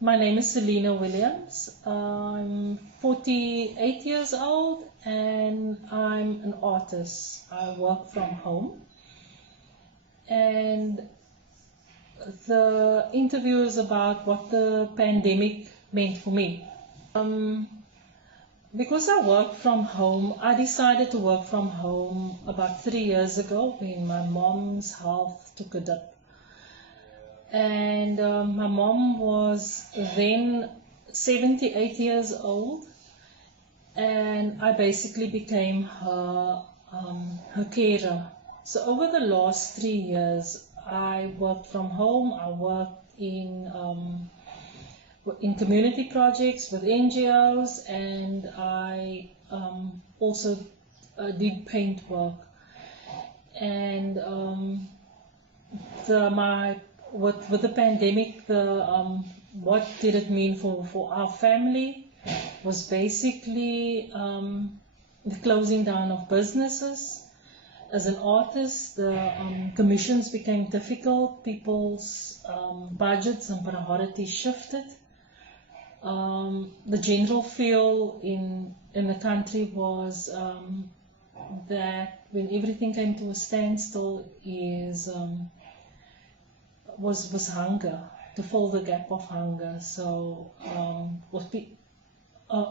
My name is Selina Williams. I'm 48 years old and I'm an artist. I work from home. And the interview is about what the pandemic meant for me. Because I work from home, I decided to work from home about 3 years ago when my mom's health took a dip. And my mom was then 78 years old, and I basically became her carer. So over the last 3 years, I worked from home. I worked in community projects with NGOs, and I also did paint work. And with the pandemic, what did it mean for our family was basically the closing down of businesses. As an artist, the commissions became difficult, people's budgets and priorities shifted. The general feel in the country was that when everything came to a standstill was hunger, to fill the gap of hunger. So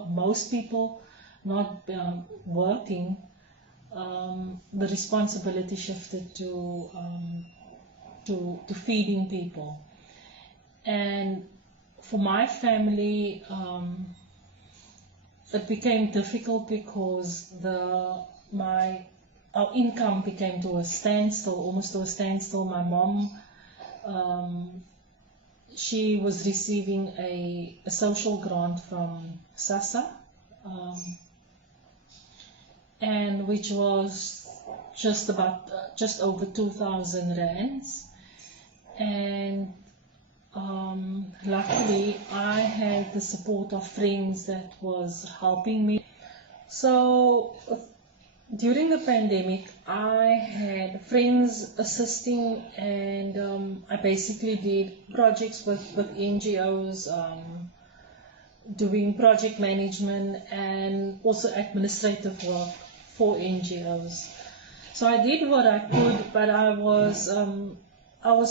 most people not working, the responsibility shifted to feeding people. And for my family, it became difficult because our income became to a standstill, almost to a standstill. My mom, she was receiving a social grant from SASSA, and which was just over 2,000 rands. And luckily, I had the support of friends that was helping me. So during the pandemic, I had friends assisting, and I basically did projects with NGOs, doing project management and also administrative work for NGOs. So I did what I could, but I was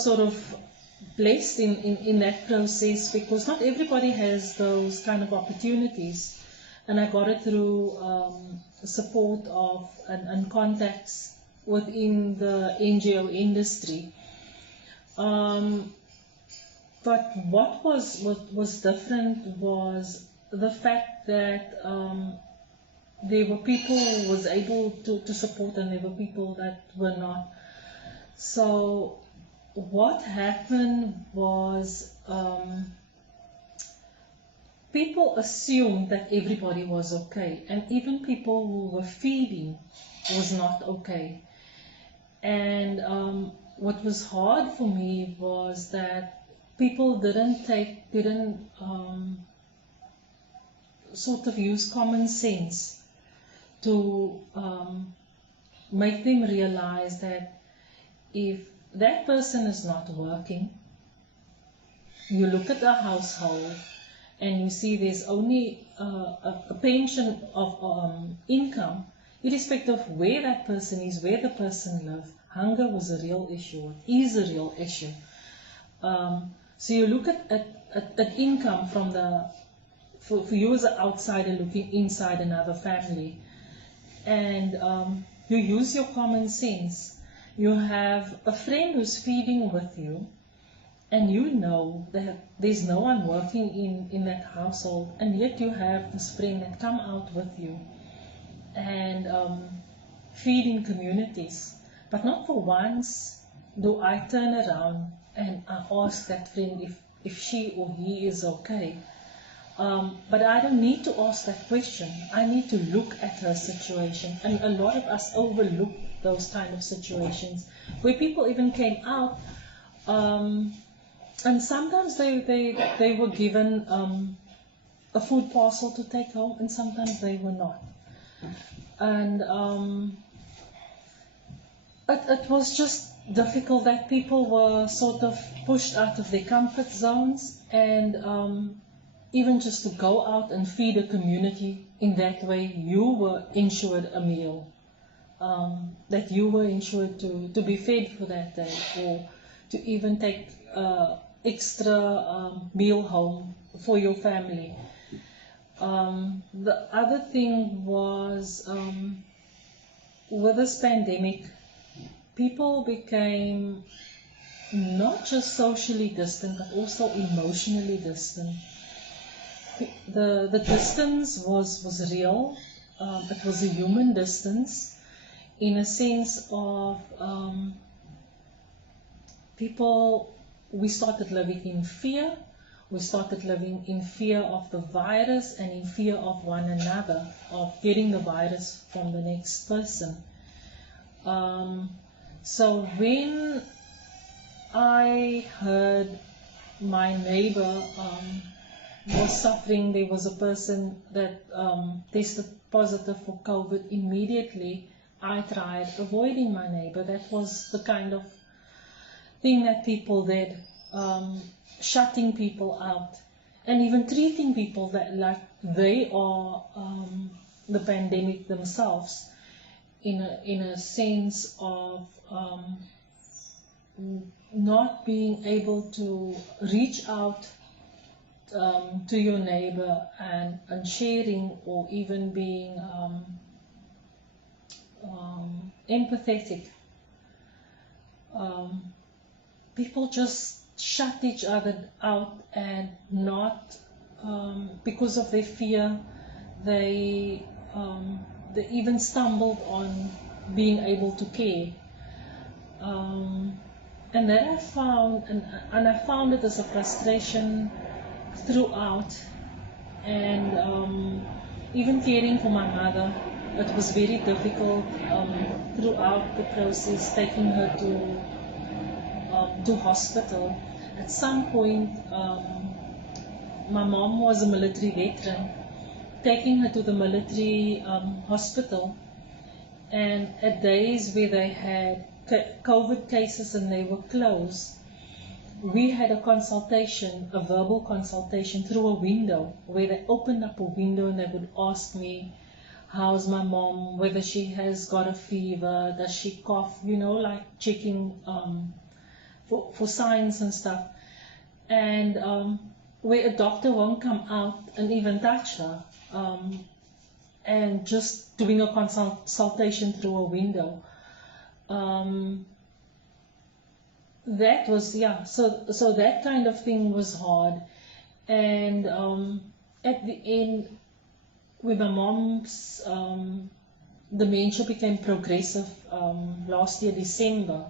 sort of blessed in that process, because not everybody has those kind of opportunities, and I got it through support of and contacts within the NGO industry. But what was different was the fact that there were people who was able to support, and there were people that were not. So what happened was people assumed that everybody was okay, and even people who were feeding was not okay. And what was hard for me was that people didn't sort of use common sense to make them realize that if that person is not working, you look at the household and you see there's only a pension of income, irrespective of where that person is, where the person lives, hunger was a real issue, it is a real issue. So you look at income from for you as an outsider looking inside another family, and you use your common sense. You have a friend who's feeding with you, and you know that there's no one working in that household, and yet you have this friend that come out with you and feeding communities. But not for once do I turn around and I ask that friend if she or he is okay. But I don't need to ask that question. I need to look at her situation. And a lot of us overlook those kind of situations where people even came out, and sometimes they were given a food parcel to take home, and sometimes they were not. And it was just difficult that people were sort of pushed out of their comfort zones, and even just to go out and feed a community in that way, you were insured a meal, that you were insured to be fed for that day, or to even take extra meal home for your family. The other thing was, with this pandemic, people became not just socially distant, but also emotionally distant. The distance was real. It was a human distance, in a sense of people. We started living in fear. We started living in fear of the virus and in fear of one another, of getting the virus from the next person. So when I heard my neighbor was suffering, there was a person that tested positive for COVID, immediately I tried avoiding my neighbor. That was the kind of thing that people did, shutting people out, and even treating people that like they are the pandemic themselves, in a sense of not being able to reach out to your neighbor and sharing, or even being empathetic. People just shut each other out, and not because of their fear, they even stumbled on being able to care. And that I found, and I found it as a frustration throughout, and even caring for my mother, it was very difficult throughout the process, taking her to hospital. At some point, my mom was a military veteran, taking her to the military hospital, and at days where they had COVID cases and they were closed, we had a consultation, a verbal consultation through a window, where they opened up a window and they would ask me, how's my mom, whether she has got a fever, does she cough, like checking for signs and stuff. And where a doctor won't come out and even touch her, and just doing a consultation through a window. That was, so that kind of thing was hard. And at the end, when my mom's dementia became progressive last year, December,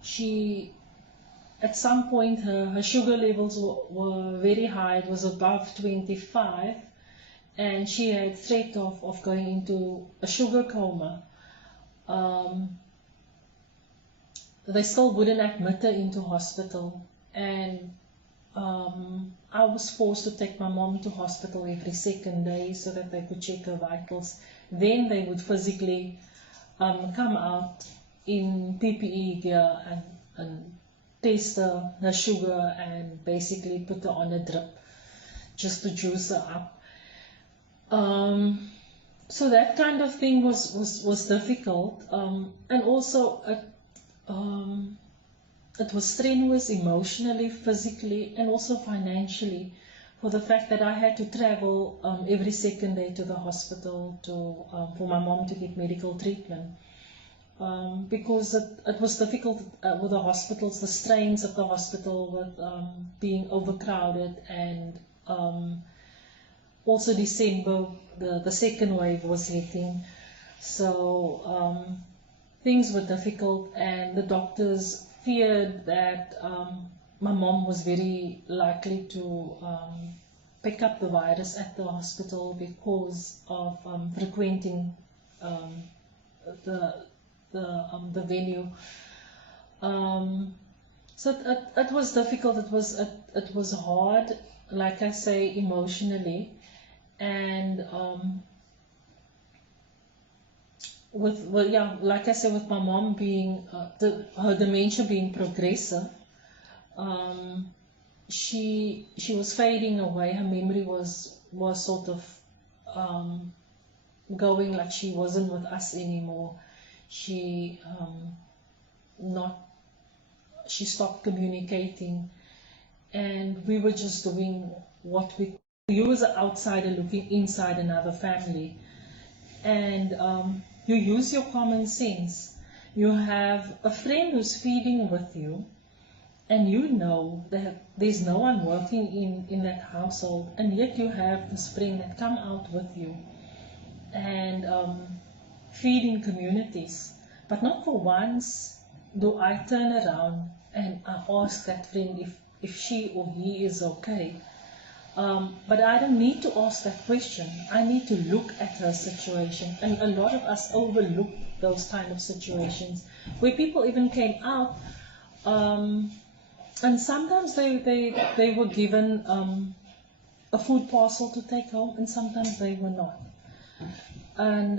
she, at some point, her sugar levels were very high. It was above 25, and she had threat of going into a sugar coma. They still wouldn't admit her into hospital, and I was forced to take my mom to hospital every second day so that they could check her vitals. Then they would physically come out in PPE gear and test her sugar and basically put her on a drip just to juice her up. So that kind of thing was difficult, and also it was strenuous emotionally, physically, and also financially, for the fact that I had to travel every second day to the hospital for my mom to get medical treatment. Because it was difficult with the hospitals, the strains at the hospital, with being overcrowded, and also December, the second wave was hitting. So things were difficult, and the doctors feared that my mom was very likely to pick up the virus at the hospital because of frequenting the venue. So it was difficult. It was hard, like I say, emotionally, and yeah, like I said, with my mom being her dementia being progressive, um, she was fading away. Her memory was sort of um, going, like she wasn't with us anymore. She not she stopped communicating, and we were just doing what we. You was an outsider looking inside another family, and you use your common sense. You have a friend who's feeding with you, and you know that there's no one working in that household, and yet you have this friend that come out with you and feed in communities. But not for once do I turn around and I ask that friend if she or he is okay. But I don't need to ask that question. I need to look at her situation. And a lot of us overlook those kind of situations where people even came out, and sometimes they were given a food parcel to take home, and sometimes they were not. And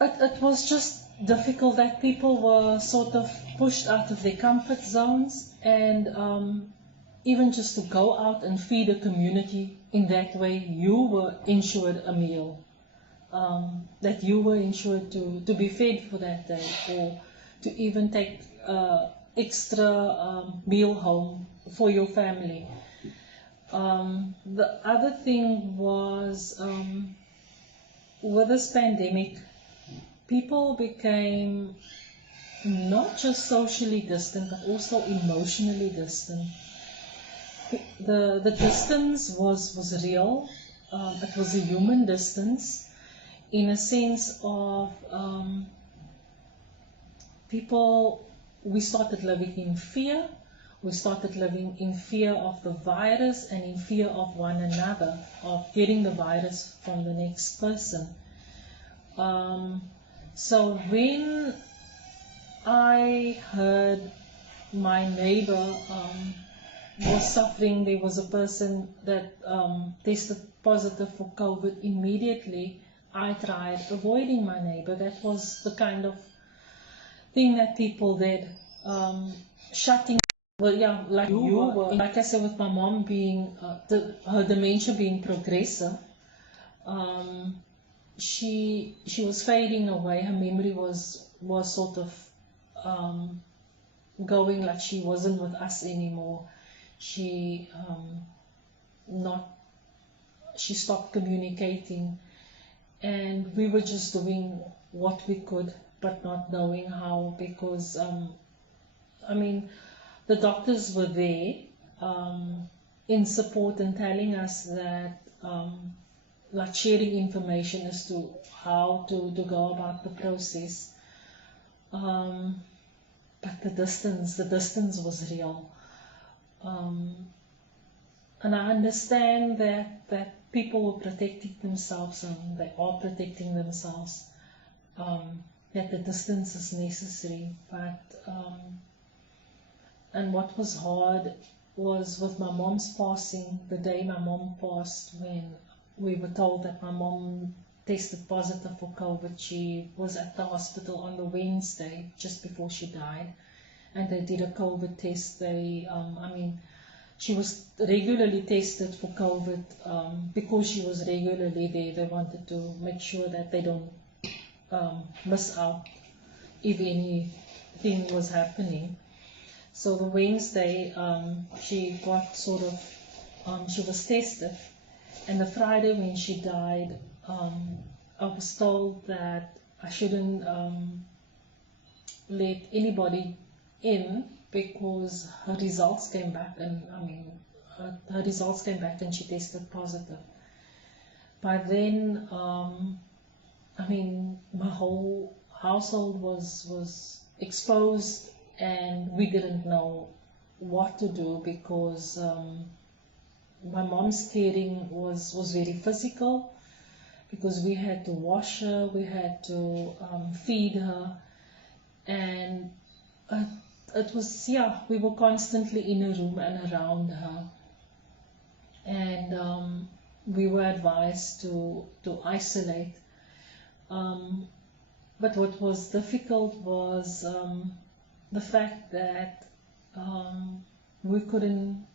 it was just difficult that people were sort of pushed out of their comfort zones, and even just to go out and feed a community in that way, you were insured a meal, that you were insured to be fed for that day, or to even take extra meal home for your family. The other thing was, with this pandemic, people became not just socially distant, but also emotionally distant. The distance was real. It was a human distance, in a sense of people. We started living in fear. We started living in fear of the virus and in fear of one another, of getting the virus from the next person. So when I heard my neighbor was suffering, there was a person that tested positive for COVID, immediately I tried avoiding my neighbor. That was the kind of thing that people did, shutting. Well, yeah, like you were, like I said, with my mom being her dementia being progressive, she was fading away. Her memory was sort of going, like she wasn't with us anymore. She not she stopped communicating, and we were just doing what we could, but not knowing how, because I mean, the doctors were there in support and telling us that, like sharing information as to how to go about the process. But the distance was real. And I understand that people were protecting themselves, and they are protecting themselves, that the distance is necessary. But and what was hard was with my mom's passing, the day my mom passed, when we were told that my mom tested positive for COVID. She was at the hospital on the Wednesday, just before she died, and they did a COVID test. She was regularly tested for COVID, because she was regularly there. They wanted to make sure that they don't miss out if anything was happening. So the Wednesday, she got she was tested, and the Friday when she died, I was told that I shouldn't let anybody in, because her results came back, and her results came back and she tested positive. By then, my whole household was exposed, and we didn't know what to do, because my mom's caring was very physical, because we had to wash her, we had to feed her, and it was, we were constantly in a room and around her, and we were advised to isolate. But what was difficult was the fact that we couldn't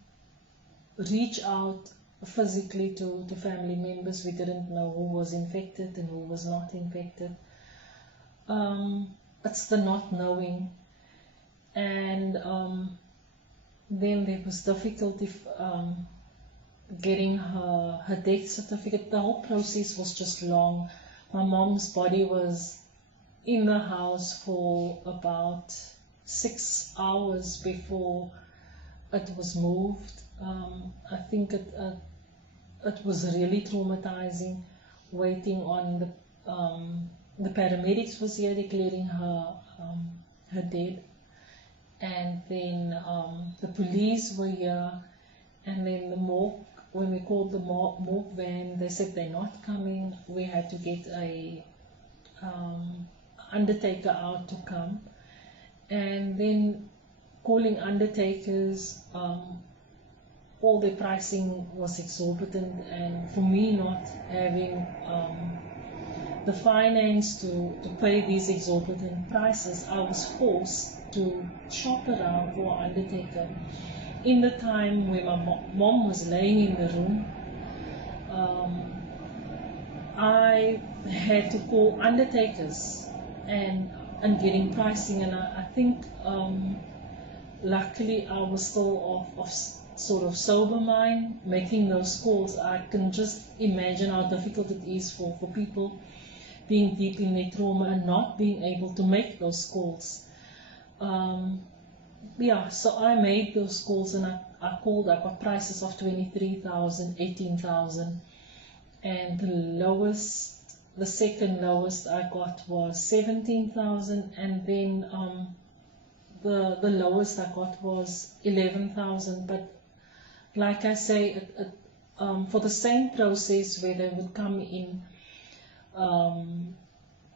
reach out physically to family members. We didn't know who was infected and who was not infected. It's the not knowing. And then there was difficulty getting her death certificate. The whole process was just long. My mom's body was in the house for about 6 hours before it was moved. I think it was really traumatizing, waiting on the paramedics was here declaring her dead, and then the police were here, and then the morgue. When we called the morgue van, they said they're not coming. We had to get a undertaker out to come, and then calling undertakers, all the pricing was exorbitant, and for me not having the finance to pay these exorbitant prices, I was forced to shop around for an undertaker. In the time when my mom was laying in the room, I had to call undertakers and getting pricing, and I think luckily I was still of sort of sober mind making those calls. I can just imagine how difficult it is for people being deep in their trauma and not being able to make those calls. Yeah, so I made those calls, and I called. I got prices of 23,000, 18,000, and the second lowest I got was 17,000, and then the lowest I got was 11,000. But like I say, for the same process where they would come in,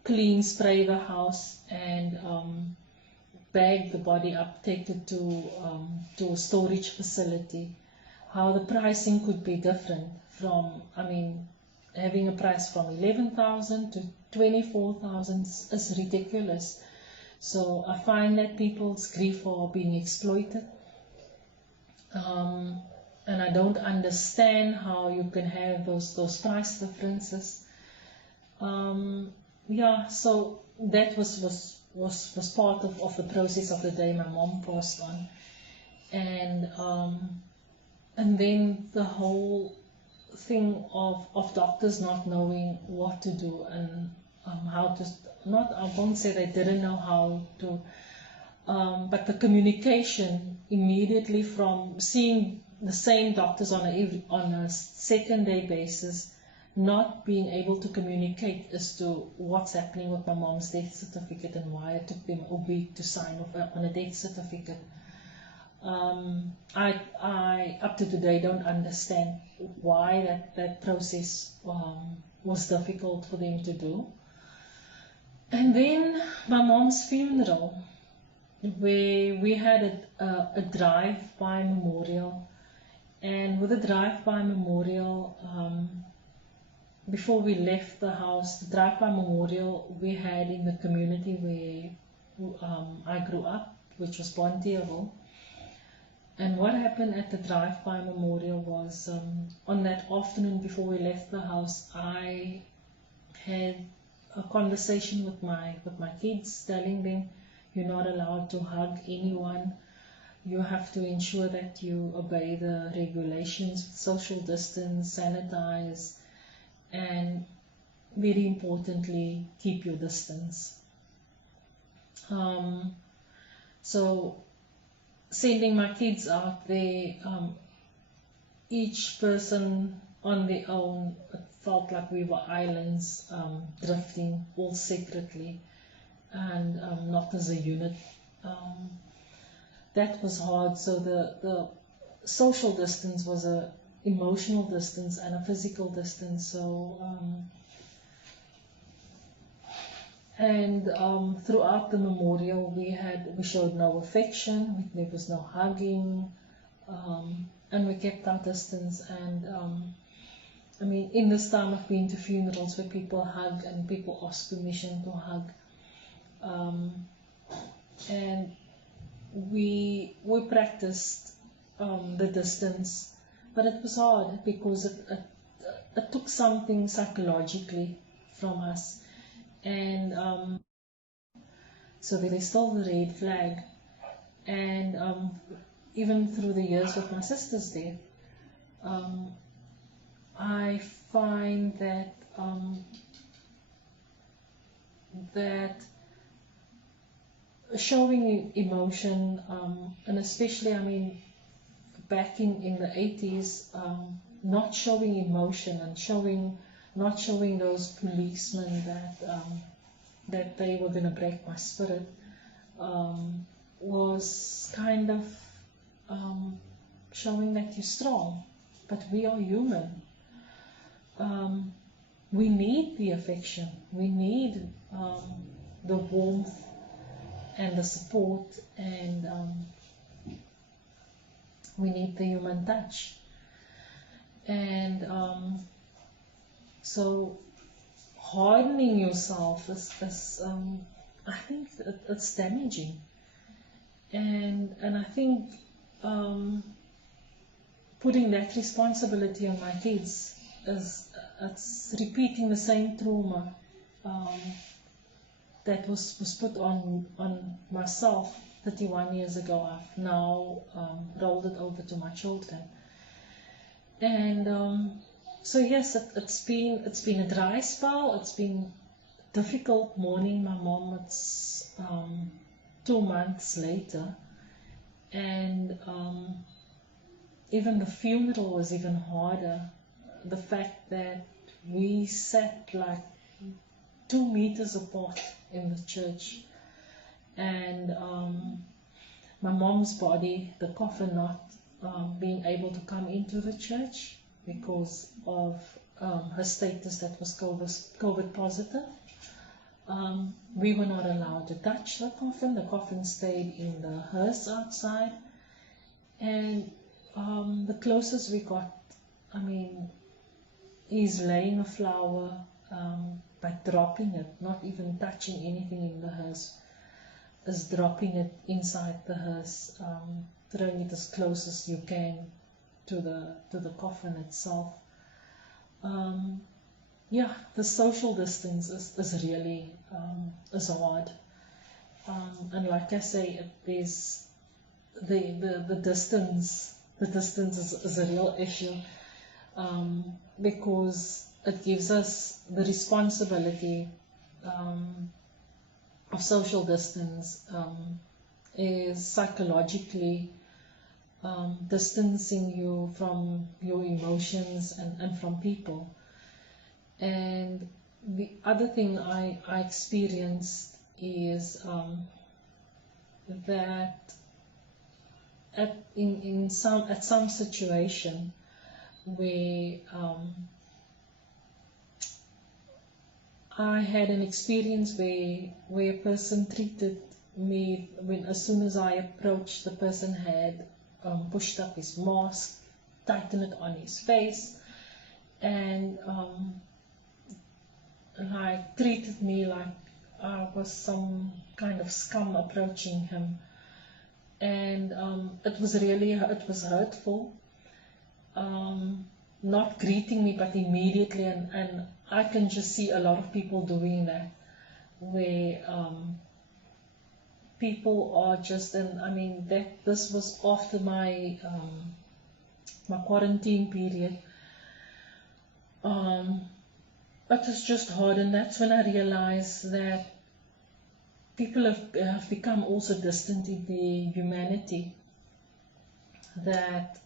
clean, spray the house, and bag the body up, take it to a storage facility, how the pricing could be different from, having a price from 11,000 to 24,000 is ridiculous. So I find that people's grief are being exploited. And I don't understand how you can have those price differences. Yeah, so that was part of the process of the day my mom passed on, and then the whole thing of doctors not knowing what to do and how to I won't say they didn't know how to, but the communication immediately from seeing the same doctors on a second day basis, not being able to communicate as to what's happening with my mom's death certificate and why it took them a week to sign off on a death certificate. I up to today don't understand why that process was difficult for them to do. And then my mom's funeral, where we had a drive-by memorial, and with a drive-by memorial, before we left the house, the drive-by memorial we had in the community where I grew up, which was Pontieville. And what happened at the drive-by memorial was, on that afternoon before we left the house, I had a conversation with my kids, telling them, you're not allowed to hug anyone. You have to ensure that you obey the regulations, social distance, sanitize, and very importantly, keep your distance. So sending my kids out there, each person on their own, it felt like we were islands, drifting all separately and not as a unit. That was hard. So the social distance was a emotional distance and a physical distance. So throughout the memorial, we showed no affection. There was no hugging, and we kept our distance. And I mean, in this time I've been to funerals where people hug and people ask permission to hug. And we practiced the distance, but it was hard because it took something psychologically from us. And so there is still the red flag. And even through the years with my sister's death, I find that that showing emotion, and especially, I mean, back in the 80s, not showing emotion and not showing those policemen that they were going to break my spirit, was kind of showing that you're strong, but we are human. We need the affection, we need the warmth and the support, and we need the human touch. And so hardening yourself is I think it's damaging. And I think putting that responsibility on my kids it's repeating the same trauma that was put on myself 31 years ago. I've now rolled it over to my children. And so yes, it's been a dry spell. It's been difficult mourning my mom. It's 2 months later, and even the funeral was even harder. The fact that we sat like 2 meters apart in the church, and my mom's body, the coffin, not being able to come into the church because of her status that was COVID positive. We were not allowed to touch the coffin. The coffin stayed in the hearse outside, and the closest we got, I mean, is laying a flower by dropping it, not even touching anything in the hearse, is dropping it inside the hearse, throwing it as close as you can to the coffin itself. Yeah, the social distance is really is hard, and like I say, there's the distance. The distance is a real issue, because it gives us the responsibility of social distance, is psychologically distancing you from your emotions and from people. And the other thing I experienced is that at some situation where I had an experience where a person treated me, when as soon as I approached, the person had pushed up his mask, tightened it on his face, and like treated me like I was some kind of scum approaching him. And it was hurtful, not greeting me but immediately, and I can just see a lot of people doing that, where people are just, and I mean this was after my my quarantine period. It was just hard, and that's when I realized that people have become also distant in their humanity, that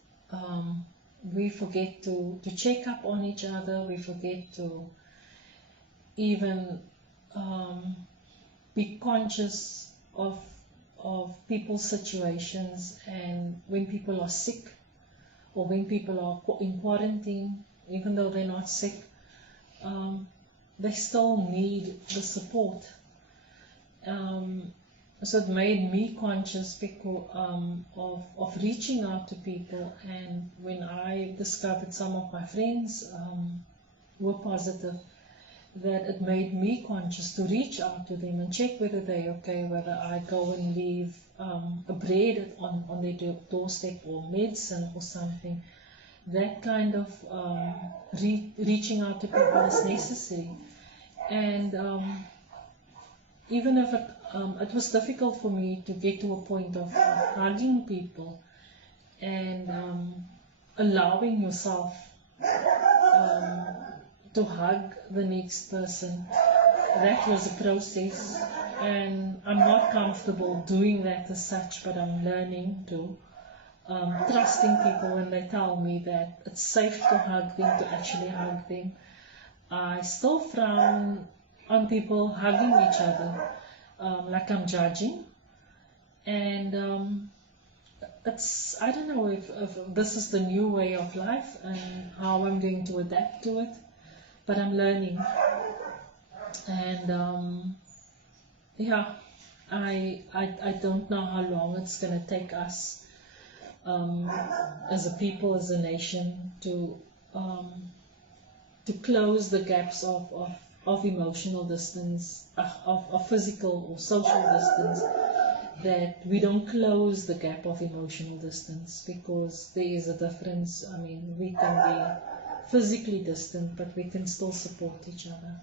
we forget to check up on each other, we forget to even be conscious of people's situations, and when people are sick or when people are in quarantine, even though they're not sick, they still need the support. So it made me conscious because, of reaching out to people, and when I discovered some of my friends were positive, that it made me conscious to reach out to them and check whether they're okay, whether I go and leave a bread on their doorstep or medicine or something. That kind of reaching out to people is necessary. And even if it was difficult for me to get to a point of hugging people and allowing yourself to hug the next person. That was a process, and I'm not comfortable doing that as such, but I'm learning to trusting people when they tell me that it's safe to hug them, to actually hug them. I still frown on people hugging each other, like I'm judging, and it's, I don't know if this is the new way of life and how I'm going to adapt to it, but I'm learning. And yeah, I don't know how long it's going to take us as a people, as a nation, to close the gaps of emotional distance, of physical or social distance, that we don't close the gap of emotional distance, because there is a difference. I mean, we can be physically distant, but we can still support each other.